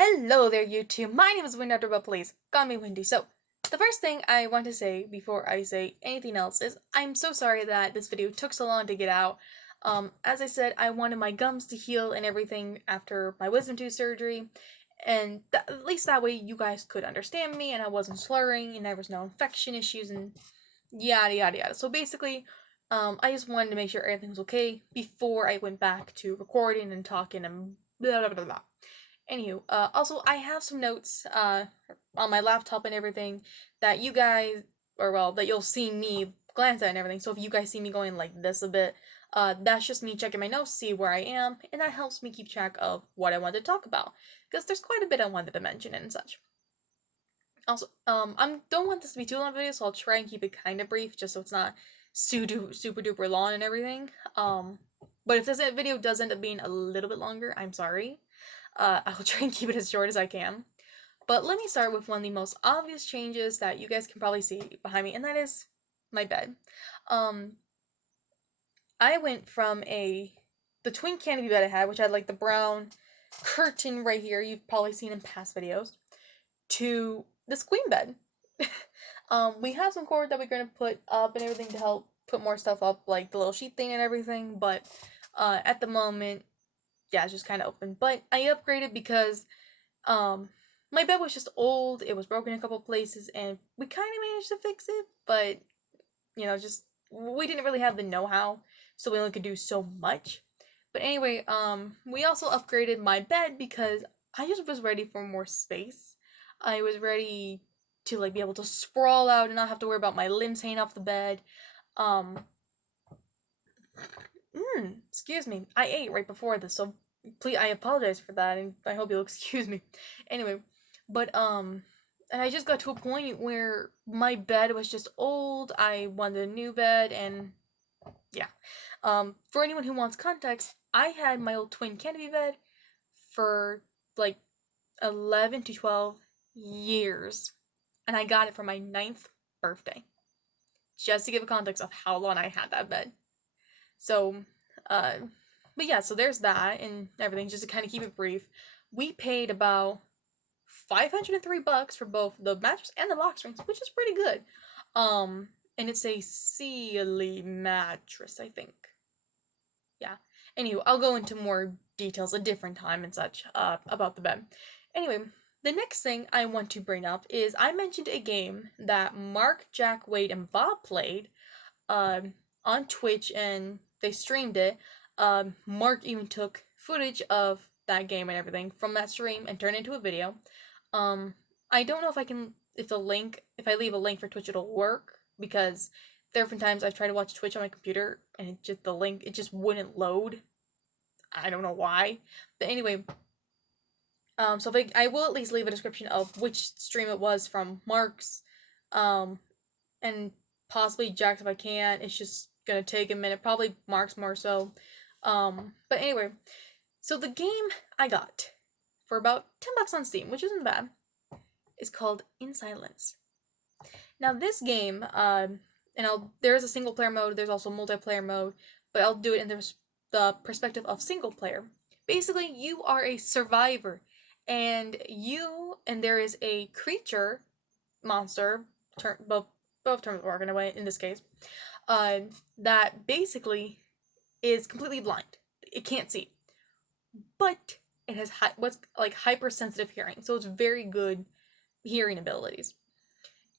Hello there, YouTube. My name is Windy, but please call me Windy. So, the first thing I want to say before I say anything else is I'm so sorry that this video took so long to get out. As I said, I wanted my gums to heal and everything after my wisdom tooth surgery, and at least that way you guys could understand me and I wasn't slurring and there was no infection issues and yada yada yada. So basically, I just wanted to make sure everything was okay before I went back to recording and talking and blah blah blah blah. Anywho, also I have some notes on my laptop and everything that you guys, or well, that you'll see me glance at and everything. So if you guys see me going like this a bit, that's just me checking my notes, see where I am, and that helps me keep track of what I want to talk about because there's quite a bit I wanted to mention and such. Also, I don't want this to be too long of a video, so I'll try and keep it kind of brief, just so it's not super duper long and everything. But if this video does end up being a little bit longer, I'm sorry. I will try and keep it as short as I can. But let me start with one of the most obvious changes that you guys can probably see behind me, and that is my bed. I went from the twin canopy bed I had, which had like the brown curtain right here, you've probably seen in past videos, to this queen bed. We have some cord that we're gonna put up and everything to help put more stuff up, like the little sheet thing and everything, but at the moment, yeah, it's just kind of open. But I upgraded because my bed was just old, it was broken in a couple places, and we kind of managed to fix it, but just we didn't really have the know-how, so we only could do so much. But anyway, we also upgraded my bed because I just was ready for more space. I was ready to like be able to sprawl out and not have to worry about my limbs hanging off the bed. Excuse me. I ate right before this, so please, I apologize for that, and I hope you'll excuse me. Anyway, but and I just got to a point where my bed was just old. I wanted a new bed, and yeah. For anyone who wants context, I had my old twin canopy bed for like 11 to 12 years, and I got it for my 9th birthday. Just to give a context of how long I had that bed. So, but yeah, so there's that and everything, just to kind of keep it brief. We paid about $503 for both the mattress and the box springs, which is pretty good. And it's a Sealy mattress, I think. Yeah. Anyway, I'll go into more details a different time and such, about the bed. Anyway, the next thing I want to bring up is I mentioned a game that Mark, Jack, Wade, and Bob played, on Twitch, and they streamed it. Mark even took footage of that game and everything from that stream and turned it into a video. I don't know if I leave a link for Twitch, it'll work, because there have been times I've tried to watch Twitch on my computer and it just wouldn't load. I don't know why. But anyway, so I will at least leave a description of which stream it was from Mark's, and possibly Jack's if I can. It's just gonna take a minute, probably Mark's more so. But anyway, so the game I got for about $10 on Steam, which isn't bad, is called In Silence. Now this game, there is a single player mode, there's also multiplayer mode, but I'll do it in the perspective of single player. Basically, you are a survivor, and there is a creature, monster, both terms work in a way in this case, that basically is completely blind. It can't see, but it has what's like hypersensitive hearing, so it's very good hearing abilities.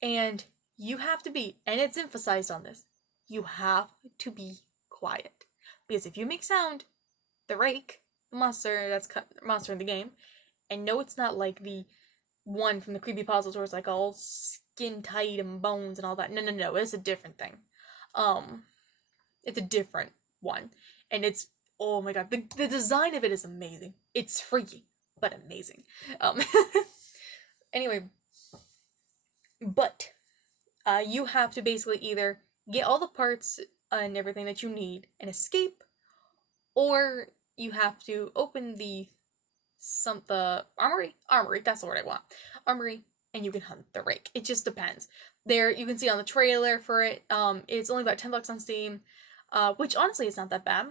And you have to be, and it's emphasized on this, you have to be quiet, because if you make sound, the Rake, the monster in the game, and no, it's not like the one from the creepy puzzles where it's like all skin tight and bones and all that. No, it's a different thing. It's a different one, and it's, oh my god, the design of it is amazing. It's freaky, but amazing. Anyway, but you have to basically either get all the parts and everything that you need and escape, or you have to open the armory, that's the word I want, armory, and you can hunt the Rake. It just depends. There, you can see on the trailer for it, it's only about $10 on Steam, which honestly is not that bad.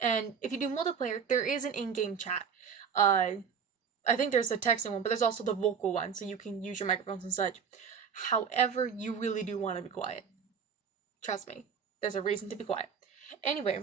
And if you do multiplayer, there is an in-game chat. I think there's a texting one, but there's also the vocal one, so you can use your microphones and such. However, you really do want to be quiet. Trust me, there's a reason to be quiet. Anyway,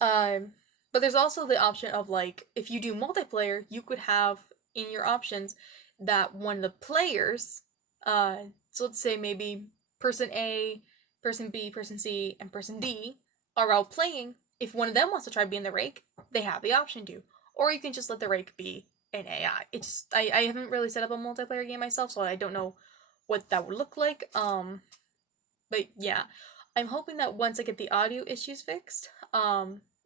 but there's also the option of like if you do multiplayer, you could have in your options that one of the players, so let's say maybe person A, person B, person C, and person D are all playing. If one of them wants to try being the rake, they have the option to, or you can just let the rake be an AI. It's I haven't really set up a multiplayer game myself, so I don't know what that would look like. But yeah, I'm hoping that once I get the audio issues fixed,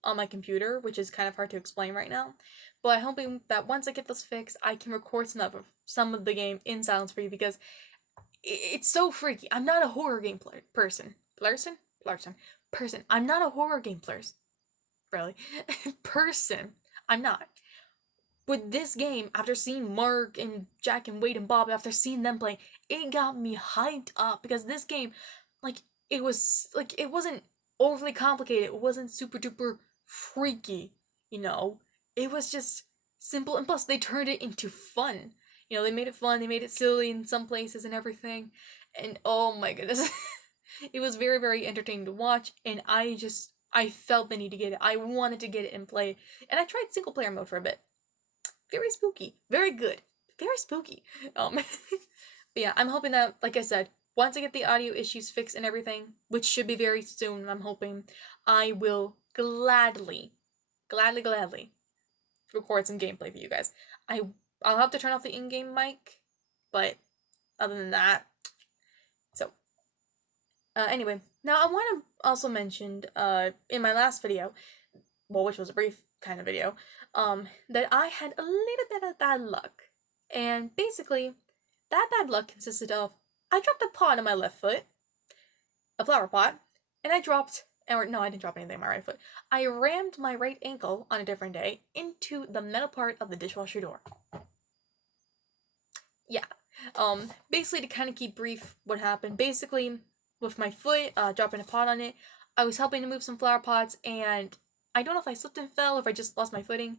on my computer, which is kind of hard to explain right now, but I'm hoping that once I get those fixed, I can record some of the game in silence for you because it's so freaky. I'm not a horror game person. Person. I'm not a horror game person. Really, person. I'm not. With this game, after seeing Mark and Jack and Wade and Bob, after seeing them play, it got me hyped up because this game, like, it wasn't overly complicated. It wasn't super duper freaky, you know. It was just simple, and plus they turned it into fun. You know, they made it fun. They made it silly in some places and everything, and oh my goodness, it was very very entertaining to watch. And I felt the need to get it. I wanted to get it and play, and I tried single player mode for a bit. Very spooky. Very good. Very spooky. But yeah, I'm hoping that, like I said, once I get the audio issues fixed and everything, which should be very soon, I'm hoping, I will gladly record some gameplay for you guys. I'll have to turn off the in-game mic, but other than that, so anyway, now I want to also mention in my last video, well, which was a brief kind of video, that I had a little bit of bad luck. And basically, that bad luck consisted of I dropped a pot on my left foot, a flower pot, and I didn't drop anything on my right foot. I rammed my right ankle on a different day into the metal part of the dishwasher door. Yeah. Basically, to kind of keep brief what happened, basically, with my foot, dropping a pot on it, I was helping to move some flower pots, and I don't know if I slipped and fell, or if I just lost my footing,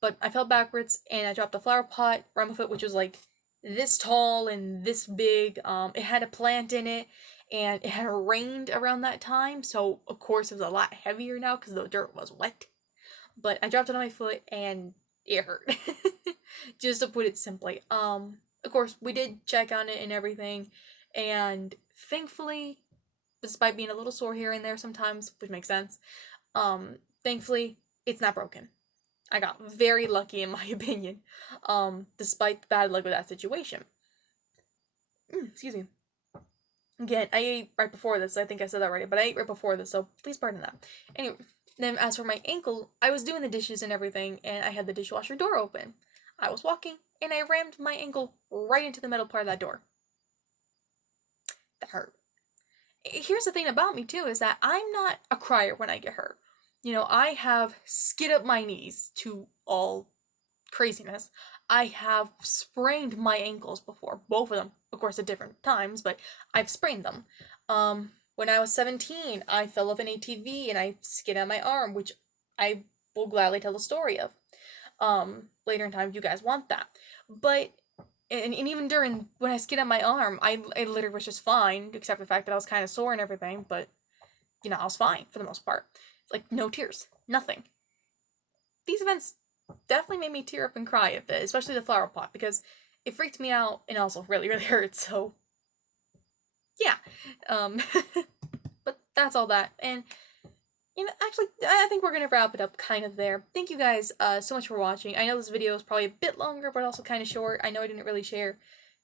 but I fell backwards, and I dropped a flower pot around my foot, which was like this tall and this big. It had a plant in it, and it had rained around that time, so of course it was a lot heavier now because the dirt was wet. But I dropped it on my foot, and it hurt. Just to put it simply. Of course, we did check on it and everything, and thankfully, despite being a little sore here and there sometimes, which makes sense, thankfully, it's not broken. I got very lucky in my opinion, despite the bad luck with that situation. Excuse me. Again, I ate right before this. I think I said that already, but I ate right before this, so please pardon that. Anyway, then as for my ankle, I was doing the dishes and everything, and I had the dishwasher door open. I was walking, and I rammed my ankle right into the metal part of that door. That hurt. Here's the thing about me, too, is that I'm not a crier when I get hurt. You know, I have skid up my knees to all craziness. I have sprained my ankles before, both of them, of course, at different times, but I've sprained them. When I was 17, I fell off an ATV and I skid on my arm, which I will gladly tell the story of. Later in time, if you guys want that. But and even during when I skid on my arm, I literally was just fine, except for the fact that I was kind of sore and everything. But you know, I was fine for the most part. Like no tears, nothing. These events definitely made me tear up and cry a bit, especially the flower pot because it freaked me out and also really really hurt. So yeah, but that's all that. And you know, actually, I think we're gonna wrap it up kind of there. Thank you guys so much for watching. I know this video is probably a bit longer, but also kind of short. I know I didn't really share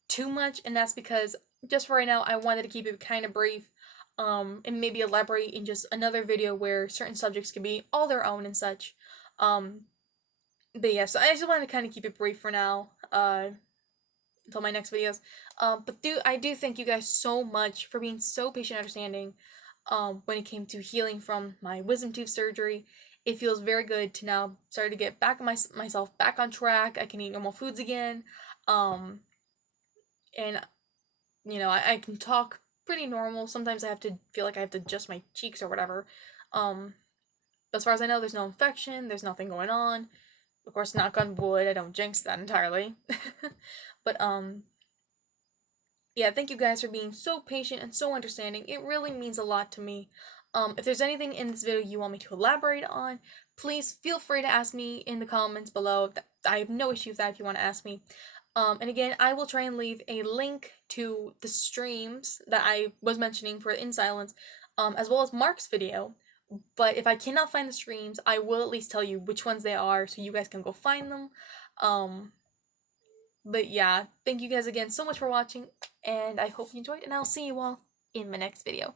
too much, and that's because just for right now, I wanted to keep it kind of brief, and maybe elaborate in just another video where certain subjects can be all their own and such. But yeah, so I just wanted to kind of keep it brief for now, until my next videos. But I do thank you guys so much for being so patient and understanding. When it came to healing from my wisdom tooth surgery, it feels very good to now start to get back myself back on track. I can eat normal foods again, and you know I can talk pretty normal. Sometimes I have to feel like I have to adjust my cheeks or whatever. But as far as I know, there's no infection. There's nothing going on. Of course, knock on wood, I don't jinx that entirely. But yeah, thank you guys for being so patient and so understanding. It really means a lot to me. If there's anything in this video you want me to elaborate on, please feel free to ask me in the comments below. I have no issue with that if you want to ask me. And again, I will try and leave a link to the streams that I was mentioning for In Silence, as well as Mark's video. But if I cannot find the streams, I will at least tell you which ones they are so you guys can go find them. Um, but yeah, thank you guys again so much for watching, and I hope you enjoyed, and I'll see you all in my next video.